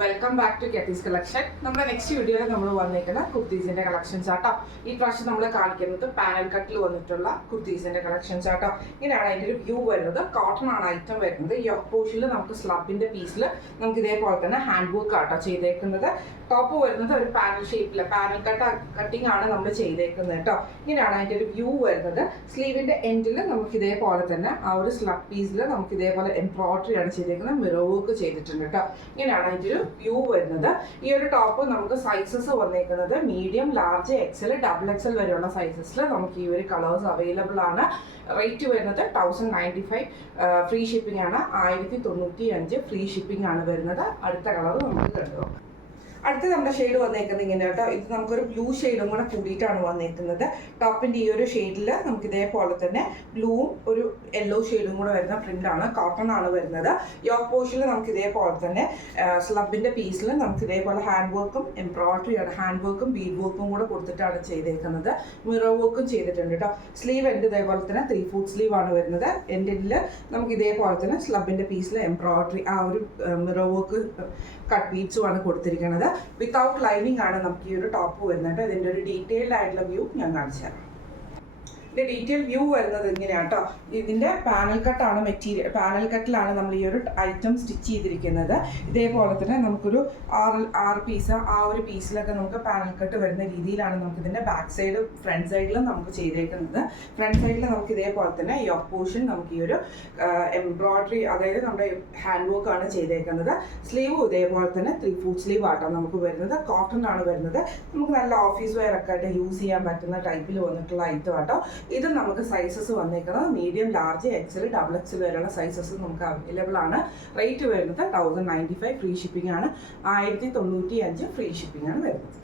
Welcome back to Kethees collection. നമ്മുടെ next വീഡിയോയിൽ നമ്മൾ വന്നിരിക്കുന്ന കുർത്തീസിന്റെ കളക്ഷൻസ് ആട്ടോ. ഈ പ്രാവശ്യം നമ്മൾ കാണിക്കുന്നത് പാനൽ കട്ടിൽ വന്നിട്ടുള്ള കുർത്തീസിന്റെ കളക്ഷൻസ് ആട്ടോ. ഇങ്ങനെയാണ് അതിന്റെ ഒരു വ്യൂ വരുന്നത്. കോട്ടൺ ആണ് ഐറ്റം വരുന്നത്. ഈ പോർഷനിൽ നമുക്ക് സ്ലബിന്റെ പീസിൽ നമുക്ക് ഇതേപോലെ തന്നെ ഹാൻഡ് വർക്ക് ആട്ടോ ചെയ്തേക്കുന്നത്. ടോപ്പ് വരുന്നത് ഒരു പാനൽ ഷേപ്പില് പാനൽ കട്ടിങ് ആണ് നമ്മൾ ചെയ്തേക്കുന്നത് കേട്ടോ. ഇങ്ങനെയാണ് അതിന്റെ ഒരു വ്യൂ വരുന്നത്. സ്ലീവിന്റെ എൻഡിൽ നമുക്ക് ഇതേപോലെ തന്നെ ആ ഒരു സ്ലബ് പീസിൽ നമുക്ക് ഇതേപോലെ എംബ്രോയിഡറി ആണ് ചെയ്തേക്കുന്നത്. മിറർ വർക്ക് ചെയ്തിട്ടുണ്ട് കേട്ടോ. ഇങ്ങനെയാണ് അതിന്റെ ഒരു വ്യൂ വരുന്നത്. ഈ ഒരു ടോപ്പ് നമുക്ക് സൈസസ് വന്നേക്കുന്നത് medium, large, XL, double XL വരെയുള്ള സൈസസിൽ നമുക്ക് ഈ ഒരു കളേഴ്സ് അവൈലബിൾ ആണ്. റേറ്റ് വരുന്നത് 1095, ഫ്രീ ഷിപ്പിംഗ് ആണ്. 1095 ഫ്രീ ഷിപ്പിംഗ് ആണ് വരുന്നത്. അടുത്ത കളർ നമുക്ക് കണ്ടു. അടുത്ത നമ്മുടെ ഷെയ്ഡ് വന്നേക്കുന്നത് ഇങ്ങനെ കേട്ടോ. ഇത് നമുക്കൊരു ബ്ലൂ ഷെയ്ഡും കൂടെ കൂടിയിട്ടാണ് വന്നേക്കുന്നത്. ടോപ്പിന്റെ ഈ ഒരു ഷെയ്ഡിൽ നമുക്ക് ഇതേപോലെ തന്നെ ബ്ലൂവും ഒരു യെല്ലോ ഷെയ്ഡും കൂടെ വരുന്ന പ്രിന്റാണ്. കോട്ടൺ ആണ് വരുന്നത്. യോക്ക് പോർഷനിൽ നമുക്ക് ഇതേപോലെ തന്നെ സ്ലബിന്റെ പീസിൽ നമുക്ക് ഇതേപോലെ ഹാൻഡ് വർക്കും എംബ്രോയിഡറി ആണ്. ഹാൻഡ് വർക്കും ബീഡ് വർക്കും കൂടെ കൊടുത്തിട്ടാണ് ചെയ്തേക്കുന്നത്. മിറർ വർക്കും ചെയ്തിട്ടുണ്ട് കേട്ടോ. സ്ലീവ് എൻഡ് ഇതേപോലെ തന്നെ 3/4 സ്ലീവ് ആണ് വരുന്നത്. എൻഡിൽ നമുക്ക് ഇതേപോലെ തന്നെ സ്ലബിന്റെ പീസിൽ എംബ്രോയിഡറി ആ ഒരു മിറർ വർക്ക് കട്ട് ബീഡ്സും ആണ് കൊടുത്തിരിക്കുന്നത്. വിത്തൗട്ട് ലൈനിങ് ആണ് നമുക്ക് ഈ ഒരു ടോപ്പ് വരുന്നത്. ഇതിന്റെ ഒരു ഡീറ്റെയിൽഡ് ആയിട്ടുള്ള വ്യൂ ഞാൻ കാണിച്ചു തരാം. ഇതിന്റെ ഡീറ്റെയിൽ വ്യൂ വരുന്നത് ഇങ്ങനെയാണ് കേട്ടോ. ഇതിന്റെ പാനൽ കട്ടാണ് മെറ്റീരിയൽ. പാനൽ കട്ടിലാണ് നമ്മൾ ഈ ഒരു ഐറ്റം സ്റ്റിച്ച് ചെയ്തിരിക്കുന്നത്. ഇതേപോലെ തന്നെ നമുക്കൊരു ആറ് പീസ് ആ ഒരു പീസിലൊക്കെ നമുക്ക് പാനൽ കട്ട് വരുന്ന രീതിയിലാണ് നമുക്ക് ഇതിന്റെ ബാക്ക് സൈഡ് ഫ്രണ്ട് സൈഡിലും നമുക്ക് ചെയ്തേക്കുന്നത്. ഫ്രണ്ട് സൈഡിൽ നമുക്ക് ഇതേപോലെ തന്നെ യോക്ക് പോർഷൻ നമുക്ക് ഈ ഒരു എംബ്രോയിഡറി അതായത് നമ്മുടെ ഹാൻഡ് വർക്ക് ആണ് ചെയ്തേക്കുന്നത്. സ്ലീവും ഇതേപോലെ തന്നെ 3/4 സ്ലീവ് ആട്ടോ നമുക്ക് വരുന്നത്. കോട്ടൺ ആണ് വരുന്നത്. നമുക്ക് നല്ല ഓഫീസ് വെയർ ഒക്കെ ആയിട്ട് യൂസ് ചെയ്യാൻ പറ്റുന്ന ടൈപ്പിൽ വന്നിട്ടുള്ള ഐറ്റം ആട്ടോ. ഇത് നമുക്ക് സൈസസ് വന്നേക്കുന്നത് medium, large, XL, double XL വരെയുള്ള സൈസസ് നമുക്ക് അവൈലബിൾ ആണ്. റേറ്റ് വരുന്നത് 1095 ഫ്രീ ഷിപ്പിംഗ് ആണ്. 1095 ഫ്രീ ഷിപ്പിംഗ് ആണ് വരുന്നത്.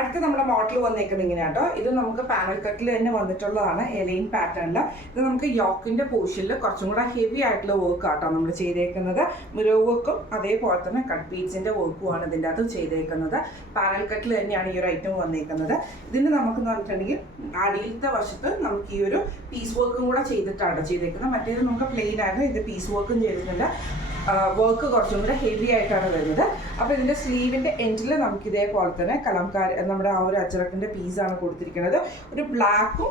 അടുത്ത നമ്മുടെ മോഡൽ വന്നേക്കുന്നത് ഇങ്ങനെയാണ് കേട്ടോ. ഇത് നമുക്ക് പാനൽ കട്ടിൽ തന്നെ വന്നിട്ടുള്ളതാണ്. എലൈൻ പാറ്റേണിൽ ഇത് നമുക്ക് യോക്കിന്റെ പോർഷനിൽ കുറച്ചും കൂടെ ഹെവി ആയിട്ടുള്ള വർക്ക് ആട്ടോ നമ്മൾ ചെയ്തേക്കുന്നത്. മിറർ വർക്കും അതേപോലെ തന്നെ കട്ട് ബീഡ്സിന്റെ വർക്കുമാണ് ഇതിൻ്റെ അകത്ത് ചെയ്തേക്കുന്നത്. പാനൽ കട്ടിൽ തന്നെയാണ് ഈ ഒരു ഐറ്റം വന്നേക്കുന്നത്. ഇതിന് നമുക്ക് പറഞ്ഞിട്ടുണ്ടെങ്കിൽ അടിയിലത്തെ വശത്ത് നമുക്ക് ഈ ഒരു പീസ് വർക്കും കൂടെ ചെയ്തിട്ടാണ് ചെയ്തേക്കുന്നത്. മറ്റേത് നമുക്ക് പ്ലെയിൻ ആയിരുന്നു. ഇത് പീസ് വർക്കും ചെയ്തിട്ടുണ്ട്. വർക്ക് കുറച്ചും കൂടെ ഹെവി ആയിട്ടാണ് വരുന്നത്. അപ്പോൾ ഇതിന്റെ സ്ലീവിന്റെ എൻഡിൽ നമുക്ക് ഇതേപോലെ തന്നെ കലംകാരി നമ്മുടെ ആ ഒരു അച്ചറക്കിന്റെ പീസാണ് കൊടുത്തിരിക്കുന്നത്. ഒരു ബ്ലാക്കും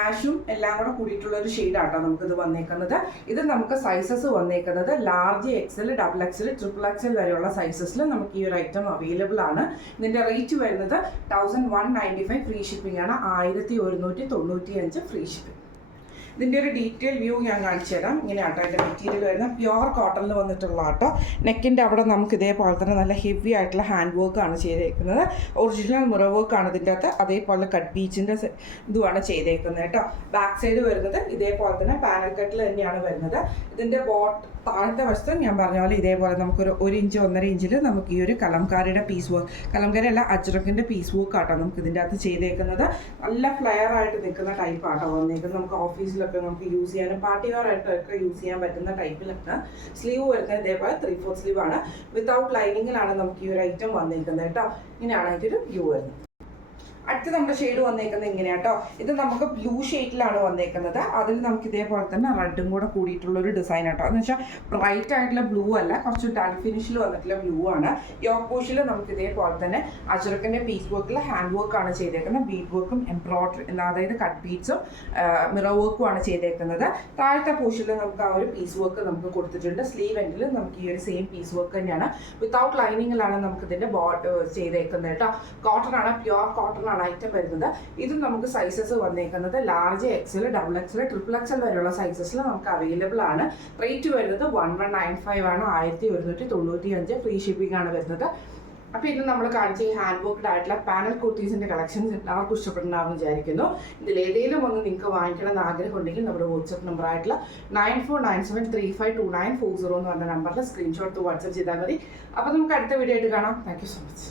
ആഷും എല്ലാം കൂടെ കൂടിയിട്ടുള്ള ഒരു ഷെയ്ഡാട്ടോ നമുക്കിത് വന്നേക്കുന്നത്. ഇത് നമുക്ക് സൈസസ് വന്നേക്കുന്നത് large, XL, double XL, triple XL വരെയുള്ള സൈസസിൽ നമുക്ക് ഈ ഒരു ഐറ്റം അവൈലബിൾ ആണ്. ഇതിന്റെ റേറ്റ് വരുന്നത് 1195 ഫ്രീ ഷിപ്പിംഗ് ആണ്. 1195 ഫ്രീ ഷിപ്പിംഗ്. ഇതിൻ്റെ ഒരു ഡീറ്റെയിൽ വ്യൂ ഞാൻ കാണിച്ചു തരാം. ഇങ്ങനെ ആട്ടോ അതിൻ്റെ മെറ്റീരിയൽ വരുന്നത്. പ്യുവർ കോട്ടണിൽ വന്നിട്ടുള്ള ആട്ടോ. നെക്കിൻ്റെ അവിടെ നമുക്ക് ഇതേപോലെ തന്നെ നല്ല ഹെവി ആയിട്ടുള്ള ഹാൻഡ് വർക്കാണ് ചെയ്തേക്കുന്നത്. ഒറിജിനൽ മിറർ വർക്കാണ് ഇതിൻ്റെ അകത്ത്. അതേപോലെ കട്ട് ബീച്ചിൻ്റെ ഇതുമാണ് ചെയ്തേക്കുന്നത് കേട്ടോ. ബാക്ക് സൈഡ് വരുന്നത് ഇതേപോലെ തന്നെ പാനൽ കട്ടിൽ തന്നെയാണ് വരുന്നത്. ഇതിൻ്റെ താഴത്തെ വശത്ത് ഞാൻ പറഞ്ഞ പോലെ ഇതേപോലെ നമുക്കൊരു 1 ഇഞ്ച് 1.5 ഇഞ്ചിൽ നമുക്ക് ഈ ഒരു കലംകാരിയുടെ പീസ് വർക്ക്, കലംകാരി അല്ല അജ്രക്കിൻ്റെ പീസ് വർക്ക് ആട്ടോ നമുക്ക് ഇതിൻ്റെ അകത്ത് ചെയ്തേക്കുന്നത്. നല്ല ഫ്ലെയർ ആയിട്ട് നിൽക്കുന്ന ടൈപ്പ് ആട്ടോ വന്നേക്കുന്നത്. നമുക്ക് ഓഫീസിലൊക്കെ നമുക്ക് യൂസ് ചെയ്യാനും പാർട്ടി വെയർ ആയിട്ടൊക്കെ യൂസ് ചെയ്യാൻ പറ്റുന്ന ടൈപ്പിലൊക്കെ. സ്ലീവ് വരുന്നത് ഇതേപോലെ 3/4 സ്ലീവ് ആണ്. വിത്തൗട്ട് ലൈനിങ്ങിലാണ് നമുക്ക് ഈ ഒരു ഐറ്റം വന്നേക്കുന്നത് കേട്ടോ. ഇങ്ങനെയാണ് അതിൻ്റെ ഒരു വ്യൂ വരുന്നത്. അടുത്ത് നമ്മുടെ ഷെയ്ഡ് വന്നേക്കുന്നത് ഇങ്ങനെയാണ് കേട്ടോ. ഇത് നമുക്ക് ബ്ലൂ ഷെയ്ഡിലാണ് വന്നേക്കുന്നത്. അതിൽ നമുക്ക് ഇതേപോലെ തന്നെ റെഡും കൂടെ കൂടിയിട്ടുള്ളൊരു ഡിസൈൻ ആട്ടോ. എന്ന് വെച്ചാൽ ബ്രൈറ്റ് ആയിട്ടുള്ള ബ്ലൂ അല്ല, കുറച്ച് ഡൾ ഫിനിഷിൽ വന്നിട്ടുള്ള ബ്ലൂ ആണ്. യോക്ക് പോർഷനിൽ നമുക്ക് ഇതേപോലെ തന്നെ അജറക്കിൻ്റെ പീസ് വർക്കിൽ ഹാൻഡ് വർക്കാണ് ചെയ്തേക്കുന്നത്. ബീഡ് വർക്കും എംബ്രോയിഡറി അതായത് കട്ട് ബീഡ്സും മിറർ വർക്കും ആണ് ചെയ്തേക്കുന്നത്. താഴത്തെ പോർഷനിൽ നമുക്ക് ആ ഒരു പീസ് വർക്ക് നമുക്ക് കൊടുത്തിട്ടുണ്ട്. സ്ലീവ് എൻഡിൽ നമുക്ക് ഈ ഒരു സെയിം പീസ് വർക്ക് തന്നെയാണ്. വിത്തൗട്ട് ലൈനിങ്ങിലാണ് നമുക്ക് ഇതിൻ്റെ ചെയ്തേക്കുന്നത് കേട്ടോ. കോട്ടൺ ആണ്, പ്യുവർ കോട്ടൺ ഐറ്റം വരുന്നത്. ഇതും നമുക്ക് സൈസസ് വന്നേക്കുന്നത് large, XL, double XL, triple XL വരെയുള്ള സൈസസിൽ നമുക്ക് അവൈലബിൾ ആണ്. റേറ്റ് വരുന്നത് 1195 ആണ്. 1195 ഫ്രീ ഷിപ്പിംഗ് ആണ് വരുന്നത്. അപ്പോൾ ഇന്ന് നമ്മൾ കാണിച്ച ഈ ഹാൻഡ് വർക്ക്ഡ് ആയിട്ടുള്ള പാനൽ കുർത്തീസിന്റെ കളക്ഷൻസ് എല്ലാവർക്കും ഇഷ്ടപ്പെടുന്നതാണെന്ന് വിചാരിക്കുന്നു. ഇതിൽ ഏതെങ്കിലും ഒന്ന് നിങ്ങൾക്ക് വാങ്ങിക്കണം എന്ന് ആഗ്രഹം ഉണ്ടെങ്കിൽ നമ്മുടെ വാട്സ്ആപ്പ് നമ്പർ ആയിട്ടുള്ള 9497352940 എന്ന് പറഞ്ഞ നമ്പറിൽ സ്ക്രീൻഷോട്ട് വാട്സ്ആപ്പ് ചെയ്താൽ മതി. അപ്പോൾ നമുക്ക് അടുത്ത വീഡിയോ ആയിട്ട് കാണാം. Thank you so much.